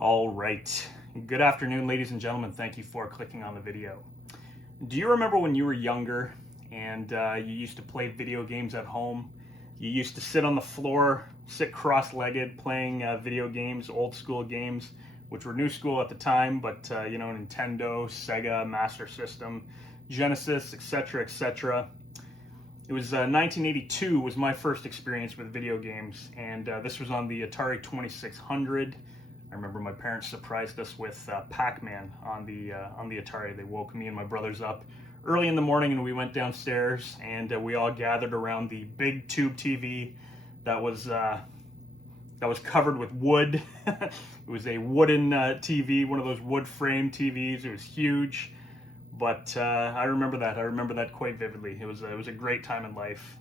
All right. Good afternoon, ladies and gentlemen. Thank you for clicking on the video. Do you remember when you were younger and you used to play video games at home? You used to sit on the floor, sit cross-legged, playing video games, old school games, which were new school at the time, but Nintendo, Sega, Master System, Genesis, etc., etc. It was 1982 was my first experience with video games, and this was on the Atari 2600. I remember my parents surprised us with Pac-Man on the Atari. They woke me and my brothers up early in the morning, and we went downstairs, and we all gathered around the big tube TV that was covered with wood. It was a wooden TV, one of those wood frame TVs. It was huge, but I remember that. I remember that quite vividly. It was a great time in life.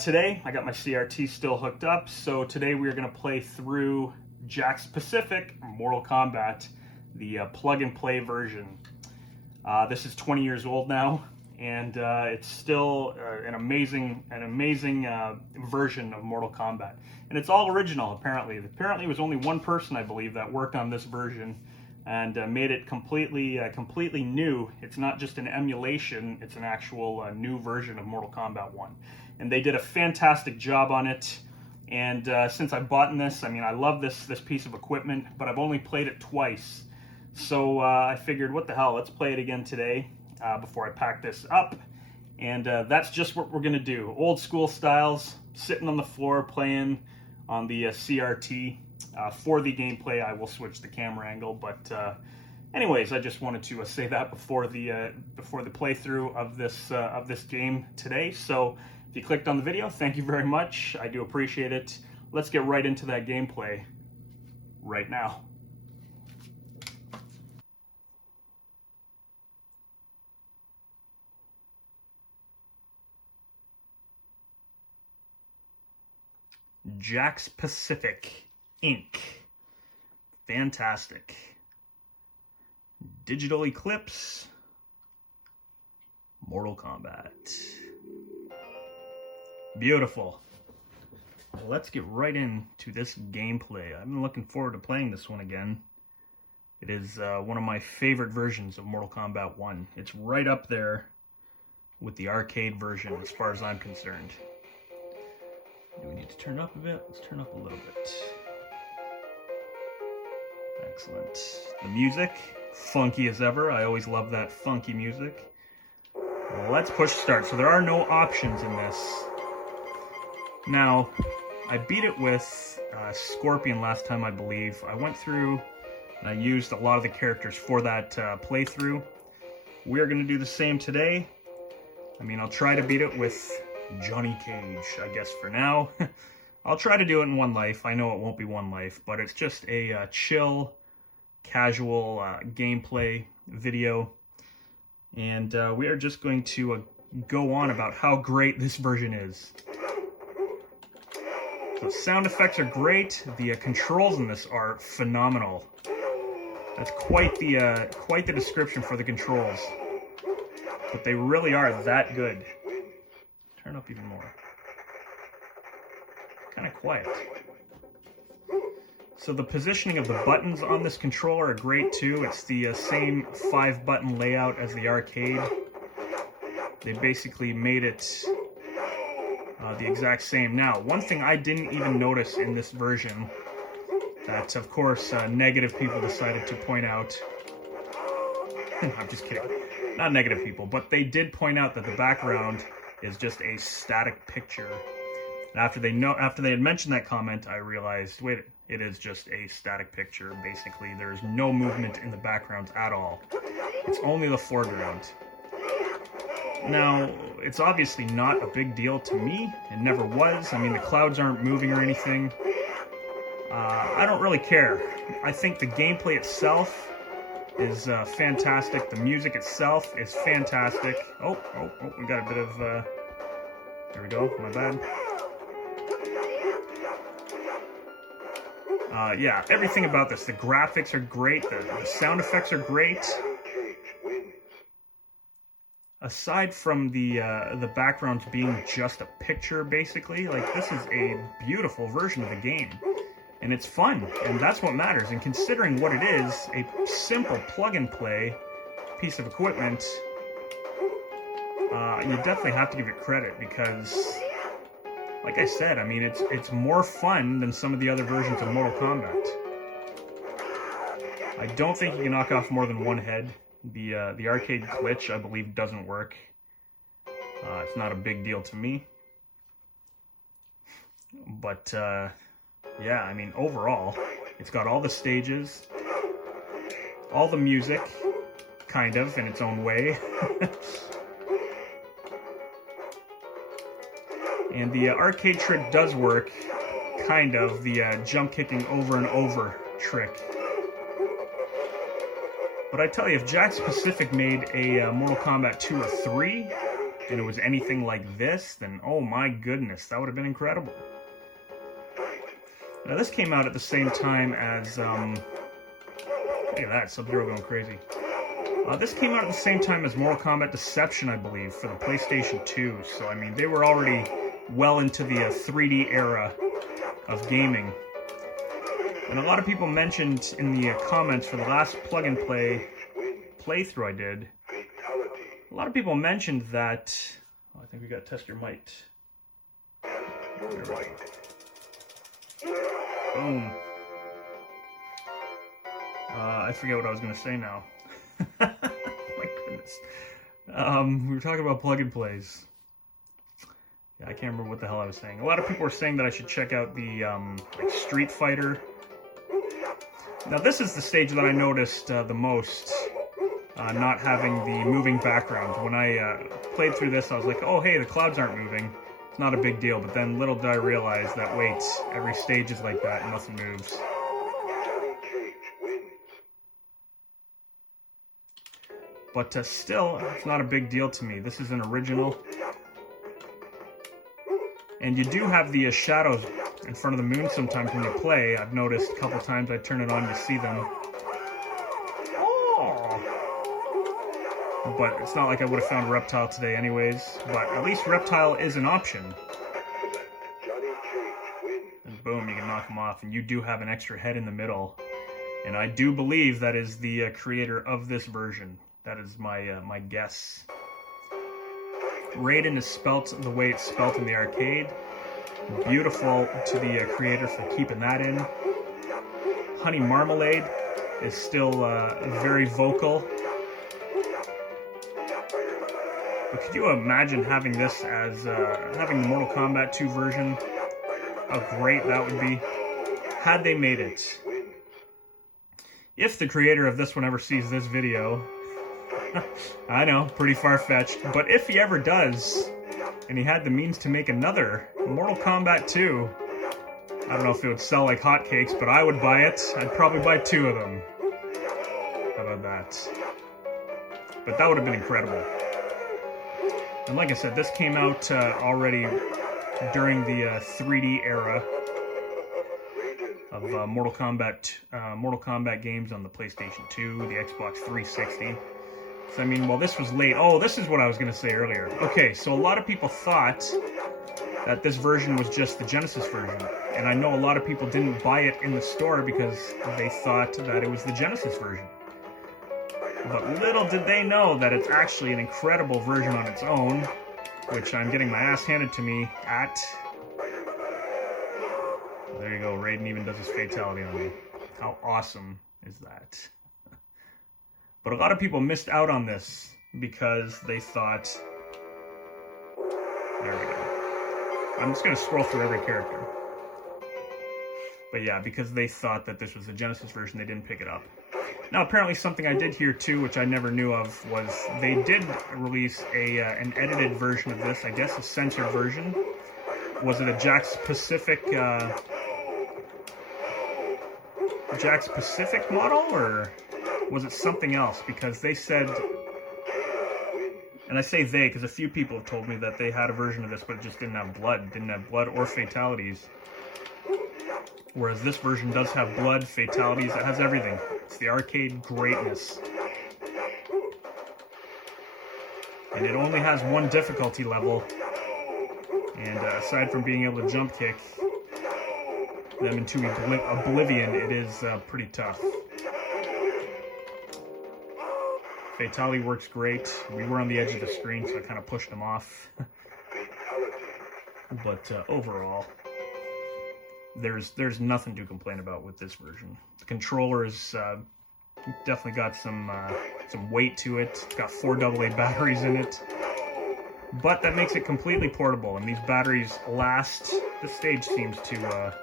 Today, I got my CRT still hooked up, so today we are going to play through Jaxx Pacific Mortal Kombat, the plug-and-play version. This is 20 years old now, and it's still an amazing version of Mortal Kombat. And it's all original, apparently. Apparently, it was only one person, I believe, that worked on this version and made it completely new. It's not just an emulation, it's an actual new version of Mortal Kombat 1. And they did a fantastic job on it. And since I bought this, I mean, I love this piece of equipment, but I've only played it twice. So I figured, what the hell, let's play it again today before I pack this up. And that's just what we're going to do. Old school styles, sitting on the floor, playing on the CRT. For the gameplay, I will switch the camera angle. But anyways, I just wanted to say that before the playthrough of this game today. So if you clicked on the video, thank you very much. I do appreciate it. Let's get right into that gameplay right now. Jaxx Pacific Inc. Fantastic. Digital Eclipse. Mortal Kombat. Beautiful. Well, let's get right into this gameplay. I've been looking forward to playing this one again. It is one of my favorite versions of Mortal Kombat 1. It's right up there with the arcade version as far as I'm concerned. Do we need to turn up a bit? Let's turn up a little bit. Excellent. The music, funky as ever. I always love that funky music. Well, let's push start. So there are no options in this. Now, I beat it with Scorpion last time, I believe. I went through and I used a lot of the characters for that playthrough. We're going to do the same today. I mean, I'll try to beat it with Johnny Cage, I guess, for now. I'll try to do it in one life. I know it won't be one life, but it's just a chill, casual gameplay video. And we are just going to go on about how great this version is. So sound effects are great. The controls in this are phenomenal. That's quite the description for the controls. But they really are that good. Turn up even more. Kind of quiet. So the positioning of the buttons on this controller are great too. It's the same 5-button layout as the arcade. They basically made it the exact same. Now, one thing I didn't even notice in this version that, of course, negative people decided to point out. I'm just kidding. Not negative people, but they did point out that the background is just a static picture. And after they had mentioned that comment, I realized, wait, it is just a static picture. Basically, there's no movement in the background at all. It's only the foreground. Now, it's obviously not a big deal to me. It never was. I mean, the clouds aren't moving or anything. I don't really care. I think the gameplay itself is fantastic. The music itself is fantastic. Oh, we got a bit of... there we go, my bad. Yeah, everything about this. The graphics are great. The sound effects are great. Aside from the backgrounds being just a picture, basically, like, this is a beautiful version of the game. And it's fun, and that's what matters. And considering what it is, a simple plug-and-play piece of equipment, you definitely have to give it credit because, like I said, I mean, it's more fun than some of the other versions of Mortal Kombat. I don't think you can knock off more than one head. The arcade glitch, I believe, doesn't work. It's not a big deal to me. But, yeah, I mean, overall, it's got all the stages, all the music, kind of, in its own way. And the arcade trick does work, kind of, the jump kicking over and over trick. But I tell you, if Jaxx Pacific made a Mortal Kombat 2 or 3, and it was anything like this, then oh my goodness, that would have been incredible. Now this came out at the same time as, look at that, Sub-Zero going crazy. This came out at the same time as Mortal Kombat Deception, I believe, for the PlayStation 2. So, I mean, they were already well into the 3D era of gaming. And a lot of people mentioned in the comments for the last plug-and-play playthrough I did, a lot of people mentioned that, oh, I think we got to test your mic. There we go. Boom. I forget what I was going to say now. My goodness. We were talking about plug-and-plays. Yeah, I can't remember what the hell I was saying. A lot of people were saying that I should check out the like Street Fighter. Now this is the stage that I noticed the most, not having the moving background. When I played through this, I was like, oh hey, the clouds aren't moving. It's not a big deal, but then little did I realize that, wait, every stage is like that, nothing moves. But still, it's not a big deal to me. This is an original. And you do have the shadows in front of the moon sometimes when you play. I've noticed a couple times I turn it on, you see them. Oh. But it's not like I would have found Reptile today anyways. But at least Reptile is an option. And boom, you can knock him off. And you do have an extra head in the middle. And I do believe that is the creator of this version. That is my my guess. Raiden is spelt the way it's spelt in the arcade. Beautiful to the creator for keeping that in. Honey Marmalade is still very vocal. But could you imagine having this as having the Mortal Kombat 2 version? How great that would be had they made it. If the creator of this one ever sees this video, I know, pretty far-fetched, but if he ever does, and he had the means to make another Mortal Kombat 2, I don't know if it would sell like hotcakes, but I would buy it. I'd probably buy 2 of them. How about that? But that would have been incredible. And like I said, this came out already during the 3D era of Mortal Kombat games on the PlayStation 2, the Xbox 360. So, I mean, well, this was late. Oh, this is what I was going to say earlier. Okay, so a lot of people thought that this version was just the Genesis version. And I know a lot of people didn't buy it in the store because they thought that it was the Genesis version. But little did they know that it's actually an incredible version on its own, which I'm getting my ass handed to me at. There you go, Raiden even does his fatality on me. How awesome is that? But a lot of people missed out on this because they thought, there we go. I'm just going to scroll through every character. But yeah, because they thought that this was the Genesis version, they didn't pick it up. Now, apparently something I did hear too, which I never knew of, was they did release an edited version of this, I guess a censored version. Was it a Jaxx Pacific model, or was it something else? Because they said, and I say they because a few people have told me that they had a version of this, but it just didn't have blood or fatalities. Whereas this version does have blood, fatalities, it has everything. It's the arcade greatness. And it only has one difficulty level. And aside from being able to jump kick, them into oblivion, it is pretty tough. Fatality works great. We were on the edge of the screen, so I kind of pushed him off. But overall, there's nothing to complain about with this version. The controller's definitely got some weight to it. It's got 4 AA batteries in it, but that makes it completely portable. And these batteries last. This stage seems to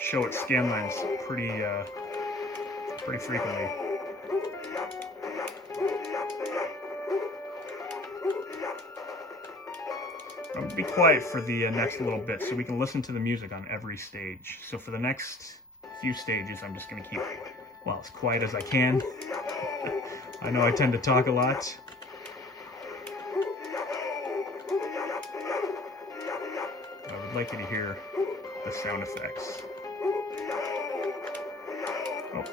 show its scan lines pretty frequently. I'm going to be quiet for the next little bit so we can listen to the music on every stage. So for the next few stages, I'm just going to keep, well, as quiet as I can. I know I tend to talk a lot. I would like you to hear the sound effects. Oh.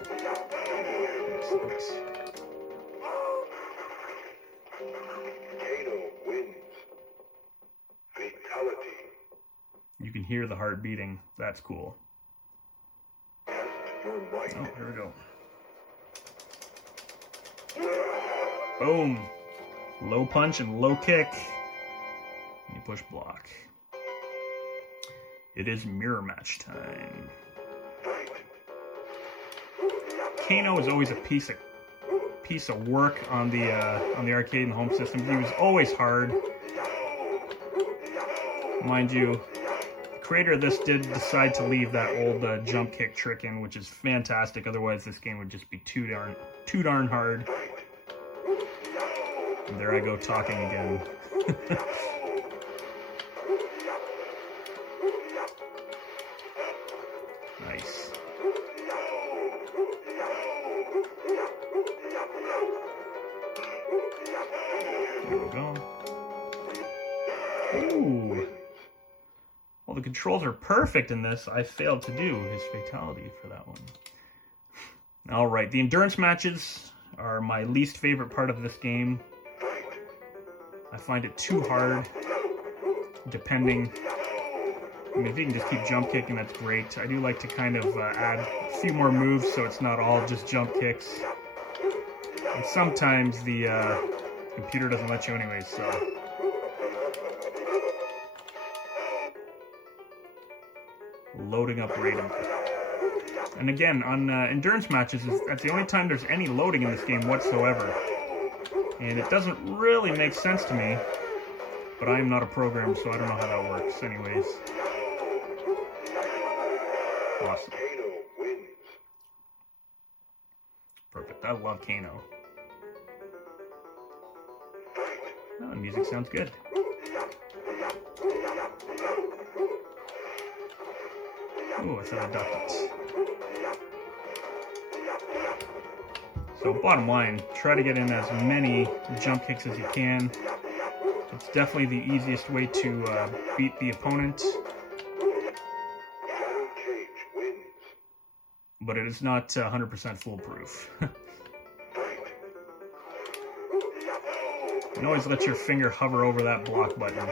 Yes. You can hear the heart beating. That's cool. Oh, here we go. Boom. Low punch and low kick. You push block. It is mirror match time. Kano is always a piece of work on the arcade and home system. He was always hard. Mind you, the creator of this did decide to leave that old jump kick trick in, which is fantastic. Otherwise, this game would just be too darn hard. And there I go talking again. Nice. There we go. Ooh. Well, the controls are perfect in this. I failed to do his fatality for that one. Alright, the endurance matches are my least favorite part of this game. I find it too hard, depending. I mean, if you can just keep jump kicking, that's great. I do like to kind of add a few more moves so it's not all just jump kicks. And sometimes the computer doesn't let you anyways, so. Loading up Raiden. And again, on endurance matches, that's the only time there's any loading in this game whatsoever. And it doesn't really make sense to me, but I am not a programmer, so I don't know how that works anyways. Awesome. Perfect. I love Kano. Oh, the music sounds good. Ooh, I thought I ducked it. So bottom line, try to get in as many jump kicks as you can. It's definitely the easiest way to beat the opponent. But it is not 100% foolproof. You can always let your finger hover over that block button.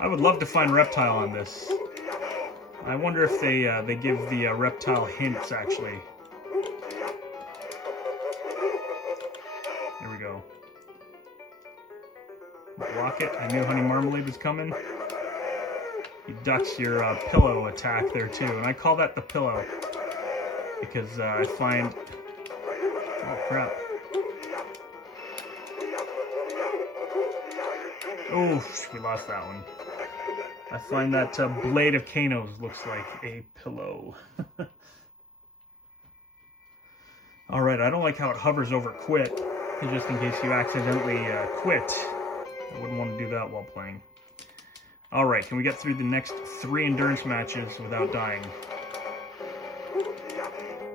I would love to find Reptile on this. I wonder if they give the Reptile hints, actually. There we go. Block it. I knew Honey Marmalade was coming. He ducks your pillow attack there too, and I call that the pillow because I find. Oh crap! Oof, we lost that one. I find that blade of Kano's looks like a pillow. Alright, I don't like how it hovers over quit, just in case you accidentally quit. I wouldn't want to do that while playing. Alright, can we get through the next 3 endurance matches without dying?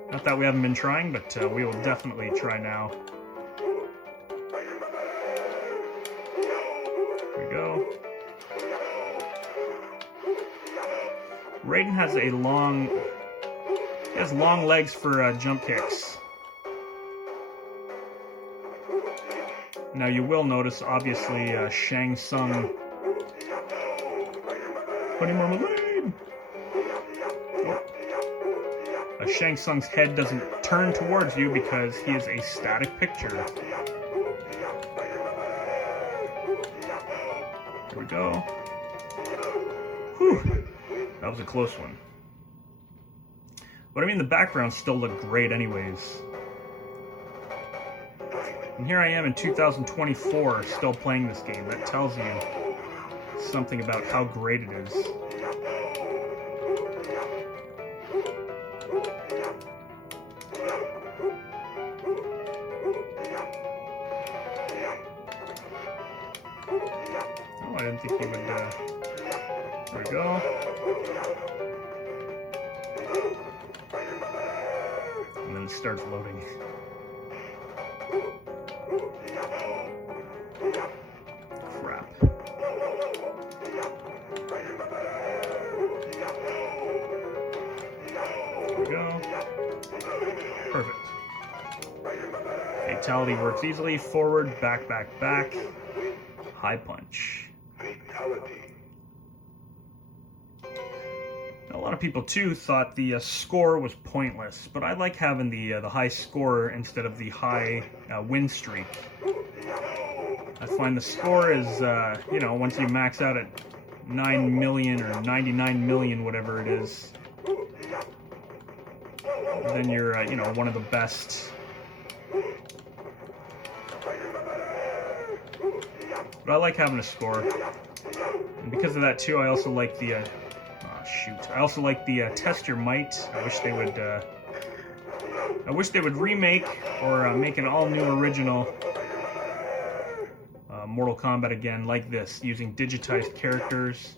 Not that we haven't been trying, but we will definitely try now. Here we go. Raiden has long legs for jump kicks. Now you will notice, obviously, Shang Tsung. Honey Marmalade! Shang Tsung's head doesn't turn towards you because he is a static picture. Here we go. Whew. That was a close one. But I mean, the backgrounds still look great anyways. And here I am in 2024 still playing this game. That tells you something about how great it is. Oh, I didn't think he would, there we go. And then it starts loading. Crap. There we go. Perfect. Fatality works easily. Forward, back, back, back. High punch. Now, a lot of people too thought the score was pointless, but I like having the high score instead of the high win streak. I find the score is, you know, once you max out at 9 million or 99 million, whatever it is, then you're, you know, one of the best. But I like having a score, and because of that too, I also like the, I also like the test your might. I wish they would remake or make an all-new original Mortal Kombat again, like this, using digitized characters,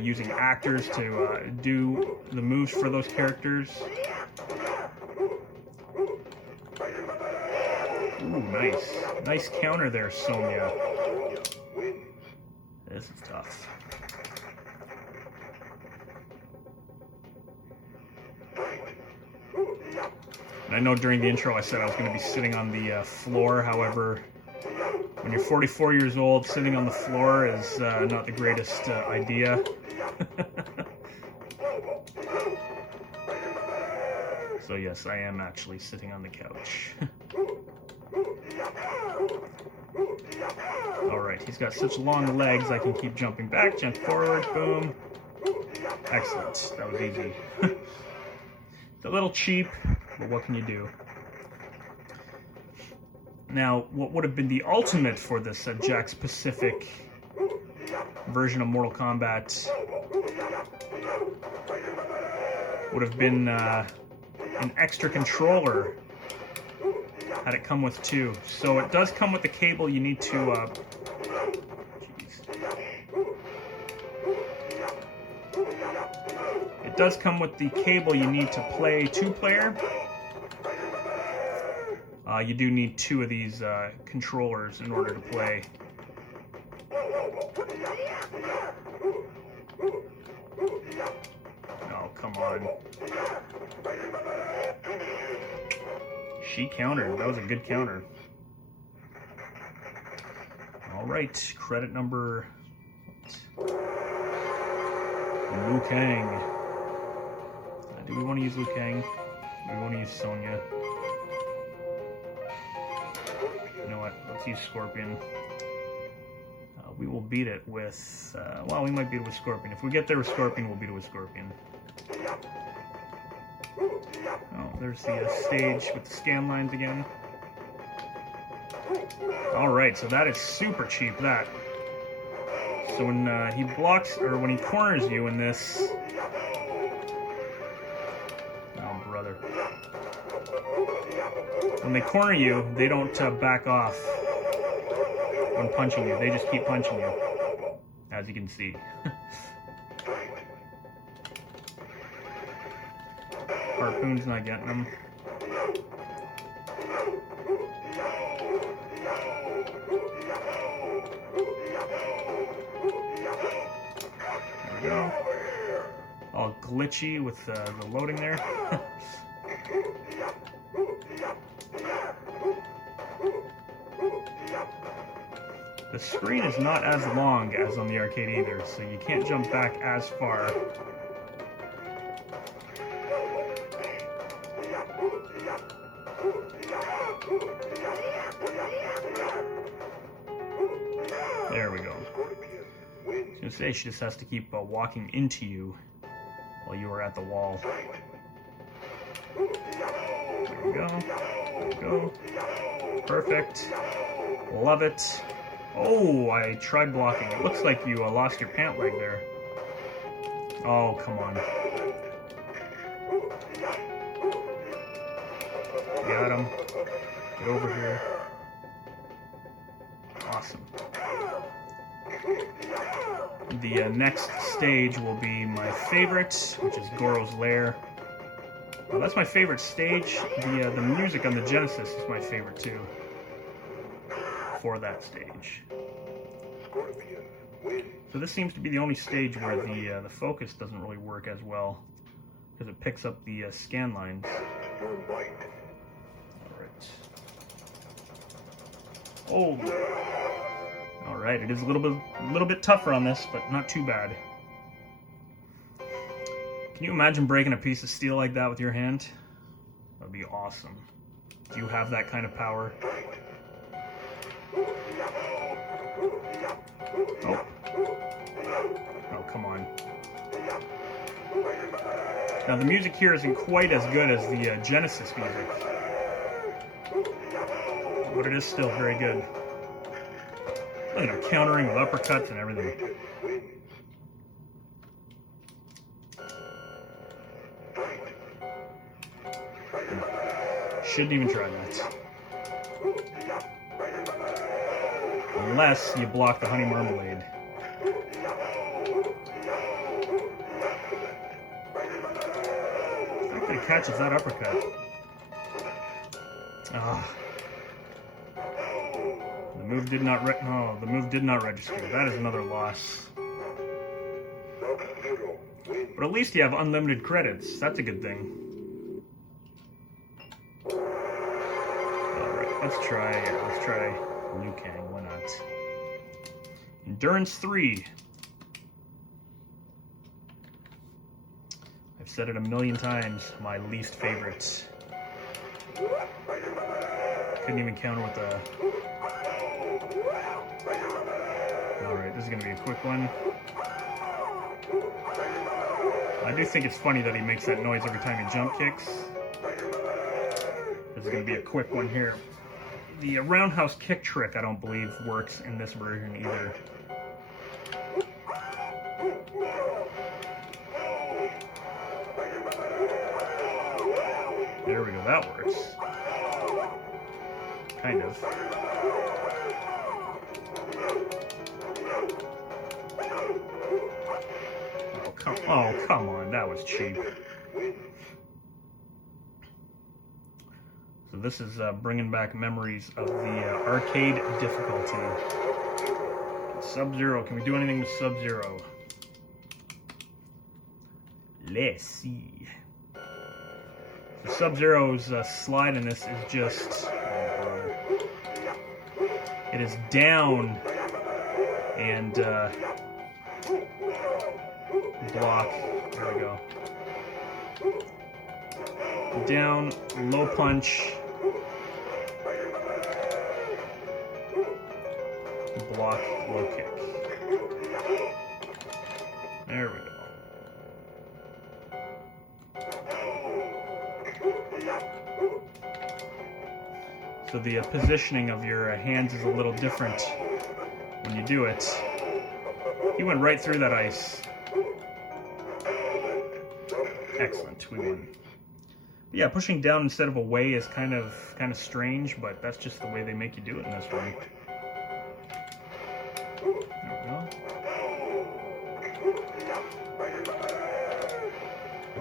using actors to do the moves for those characters. Ooh, nice. Nice counter there, Sonya. This is tough. And I know during the intro I said I was going to be sitting on the floor. However, when you're 44 years old, sitting on the floor is not the greatest idea. So yes, I am actually sitting on the couch. Alright, he's got such long legs, I can keep jumping back, jump forward, boom. Excellent, that was easy. It's a little cheap, but what can you do? Now, what would have been the ultimate for this Jaxx Pacific version of Mortal Kombat would have been an extra controller. Had it come with two. So it does come with the cable you need to, it does come with the cable you need to play two-player. You do need two of these controllers in order to play. Oh, come on. She countered. That was a good counter. Alright, credit number... Liu Kang. Do we want to use Liu Kang? Do we want to use Sonya? You know what? Let's use Scorpion. We will beat it with... well, we might beat it with Scorpion. If we get there with Scorpion, we'll beat it with Scorpion. Oh, there's the stage with the scan lines again. Alright, so that is super cheap, that. So when he blocks, or when he corners you in this... Oh, brother. When they corner you, they don't back off when punching you. They just keep punching you, as you can see. Harpoon's not getting him. There we go. All glitchy with the loading there. The screen is not as long as on the arcade either, so you can't jump back as far. There we go. I was gonna say, she just has to keep walking into you while you are at the wall. There we go. There we go. Perfect. Love it. Oh, I tried blocking. It looks like you lost your pant leg there. Oh, come on. Got him. Get over here. Awesome. The next stage will be my favorite, which is Goro's lair. Well, that's my favorite stage. The music on the Genesis is my favorite too. For that stage. So this seems to be the only stage where the focus doesn't really work as well, because it picks up the scan lines. Alright. Oh. Alright, it is a little bit tougher on this, but not too bad. Can you imagine breaking a piece of steel like that with your hand? That would be awesome. Do you have that kind of power? Oh. Oh, come on. Now, the music here isn't quite as good as the Genesis music, but it is still very good. You know, countering with uppercuts and everything. Shouldn't even try that. Unless you block the honey marmalade. I think it catches that uppercut. Ah. The move did not the move did not register. That is another loss. But at least you have unlimited credits. That's a good thing. Alright, let's try Liu Kang, why not? Endurance 3. I've said it a million times, my least favorite. Couldn't even counter with the... Alright, this is going to be a quick one. I do think it's funny that he makes that noise every time he jump kicks. This is going to be a quick one here. The roundhouse kick trick, I don't believe, works in this version either. There we go, that works. Kind of. Oh, come on, that was cheap. So this is bringing back memories of the arcade difficulty. Sub-Zero, can we do anything with Sub-Zero? Let's see. So Sub-Zero's slide in this is just... it is down and block. There we go. Down, low punch, block, low kick. There we go. So the positioning of your hands is a little different when you do it. He went right through that ice. Excellent, we won. But yeah, pushing down instead of away is kind of strange, but that's just the way they make you do it in this one. There we go.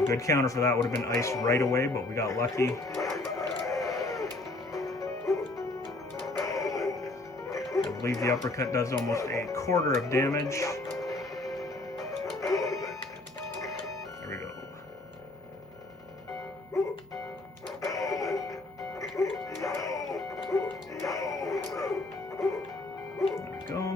A good counter for that would have been ice right away, but we got lucky. I believe the uppercut does almost a quarter of damage. There we go. There we go.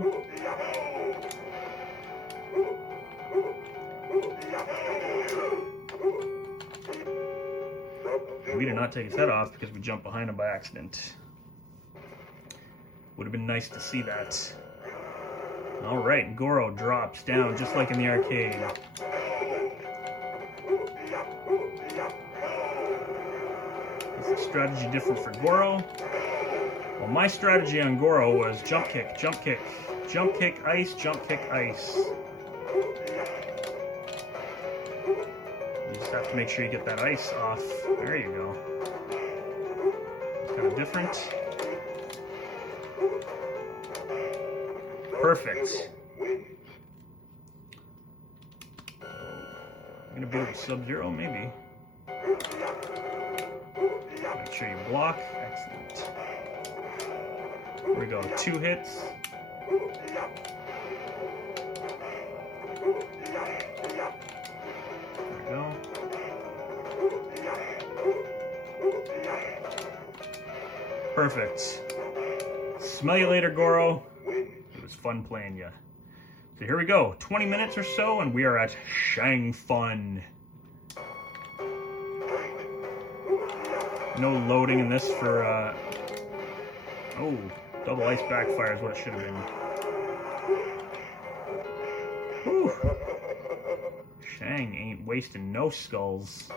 We did not take his head off because we jumped behind him by accident. Would have been nice to see that. Alright, Goro drops down just like in the arcade. Is the strategy different for Goro? Well, my strategy on Goro was jump kick, jump kick, jump kick, ice, jump kick, ice. You just have to make sure you get that ice off. There you go. It's kind of different. Perfect. I'm gonna beat up Sub-Zero, maybe. Make sure you block. Excellent. Here we go. 2 hits. There we go. Perfect. Smell you later, Goro. It was fun playing you. So here we go. 20 minutes or so, and we are at Shang Fun. No loading in this for, oh, double ice backfire is what it should have been. Whew. Shang ain't wasting no skulls.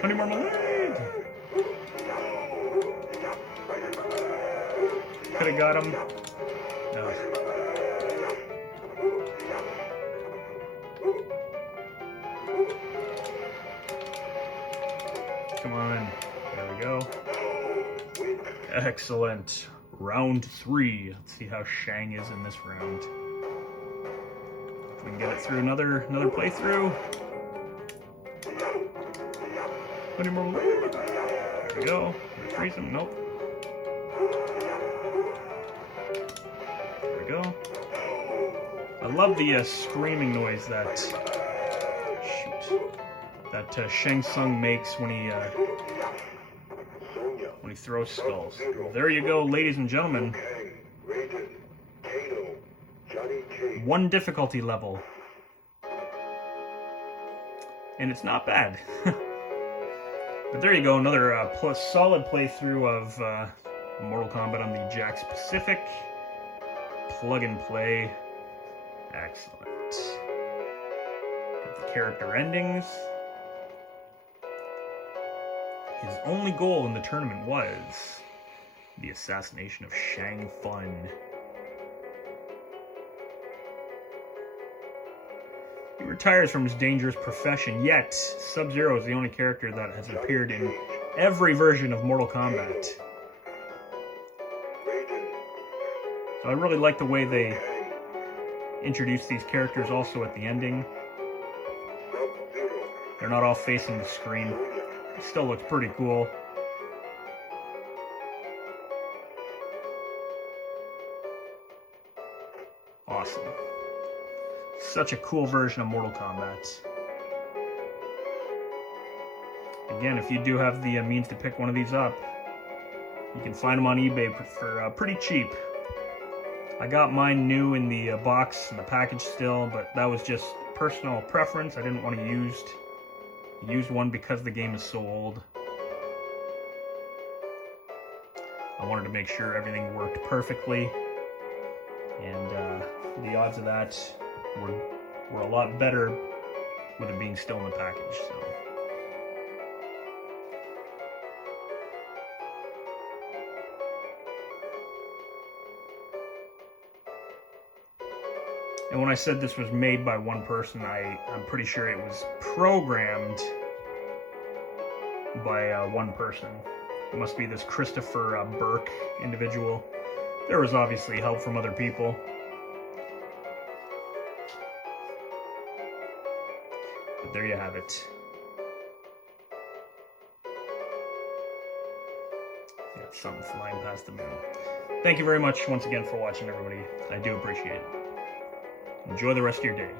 20 more minutes. Could have got him. No. Come on. There we go. Excellent. Round 3. Let's see how Shang is in this round. If we can get it through another playthrough. 20 more. There we go. Freeze him. Nope. There we go. I love the screaming noise that Shang Tsung makes when he throws skulls. Well, there you go, ladies and gentlemen. 1 difficulty level. And it's not bad. But there you go, another solid playthrough of Mortal Kombat on the Jaxx Pacific Plug and Play. Excellent. Get the character endings. His only goal in the tournament was the assassination of Shang Fun. He retires from his dangerous profession, yet Sub-Zero is the only character that has appeared in every version of Mortal Kombat. So I really like the way they introduce these characters also at the ending. They're not all facing the screen. It still looks pretty cool. Awesome. Such a cool version of Mortal Kombat. Again, if you do have the means to pick one of these up, you can find them on eBay for pretty cheap. I got mine new in the box and the package still, but that was just personal preference. I didn't want to use one because the game is so old. I wanted to make sure everything worked perfectly, and the odds of that were a lot better with it being still in the package. So. And when I said this was made by one person, I'm pretty sure it was programmed by one person. It must be this Christopher Burke individual. There was obviously help from other people. But there you have it. Got something flying past the moon. Thank you very much once again for watching, everybody. I do appreciate it. Enjoy the rest of your day.